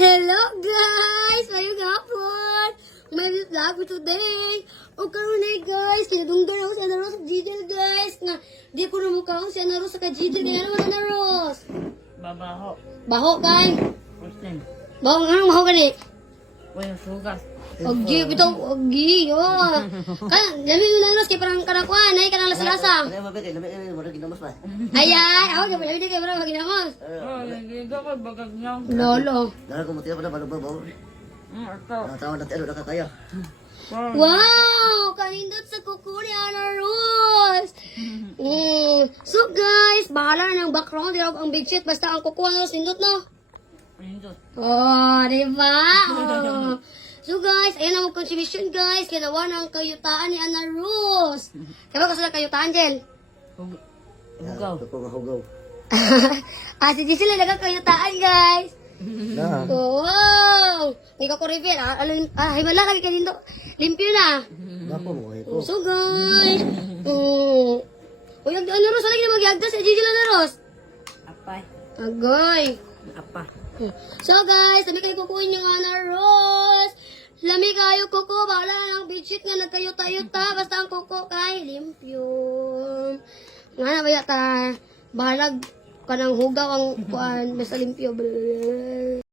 Hello guys! Mayong hapon! May vlog ko today. O karon na guys, kinadunggan ako sa Anaros sa Gidel guys. Nga, di ko na mukha ako sa Anaros sa Gidel. Kaya naman Anaros. Babaho. Baho kay. Pustin. Baho, anong baho gani? Walang sugas. Ogi, bitaw, ogi, yo. Kaya, dami yung Anaros, kaya parang kanakuan, ay kanang lasa-lasa. Ano ba bete? Wala ginamas ba? Ay, ako, di ba dami kaya parang maginamos. Oh, nagiga ko bagag niya. Lolo. Dahil ko matiya pa na bago. Ito. Tawag natin ano nakakaya. Wow! Kanindot sa kuko ni Anaros! So guys, bahala na ng background. Di ako ang big shit. Basta ang kuko Anaros, nindot no? Pindot. Oh, di ba? Oh. So guys, ayan ang contribution guys. Ginawa ng kayutaan ni Anaros. Diba kasi na kayutaan, Jel? Hugaw. Hugaw. Si Giselle nagkakayutaan guys. Na. Wow! Ikaw ko reveal. Himala lagi kanindo. Limpyo na. Gapo mo ko. So guys, uy, ang Anaros, lagi na magyagdas. Giselle Anaros. Apay. Agoy. Apa. So guys, lami kayo kukuin yung Anaros. Lami kayo kuko. Bahala ng bedsheet nga nagkayuta-yuta. Basta ang kuko kay limpyo. Nga na ba yata? Bahalag ka ng hugaw ang kuan. Basta limpyo.